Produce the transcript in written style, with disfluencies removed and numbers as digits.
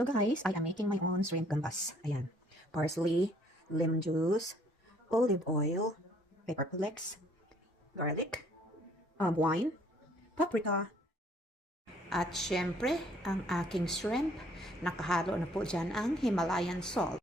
Hello guys, I am making my own shrimp gambas. Ayan. Parsley, lemon juice, olive oil, pepper flakes, garlic, wine, paprika. At syempre, ang aking shrimp, nakahalo na po dyan ang Himalayan salt.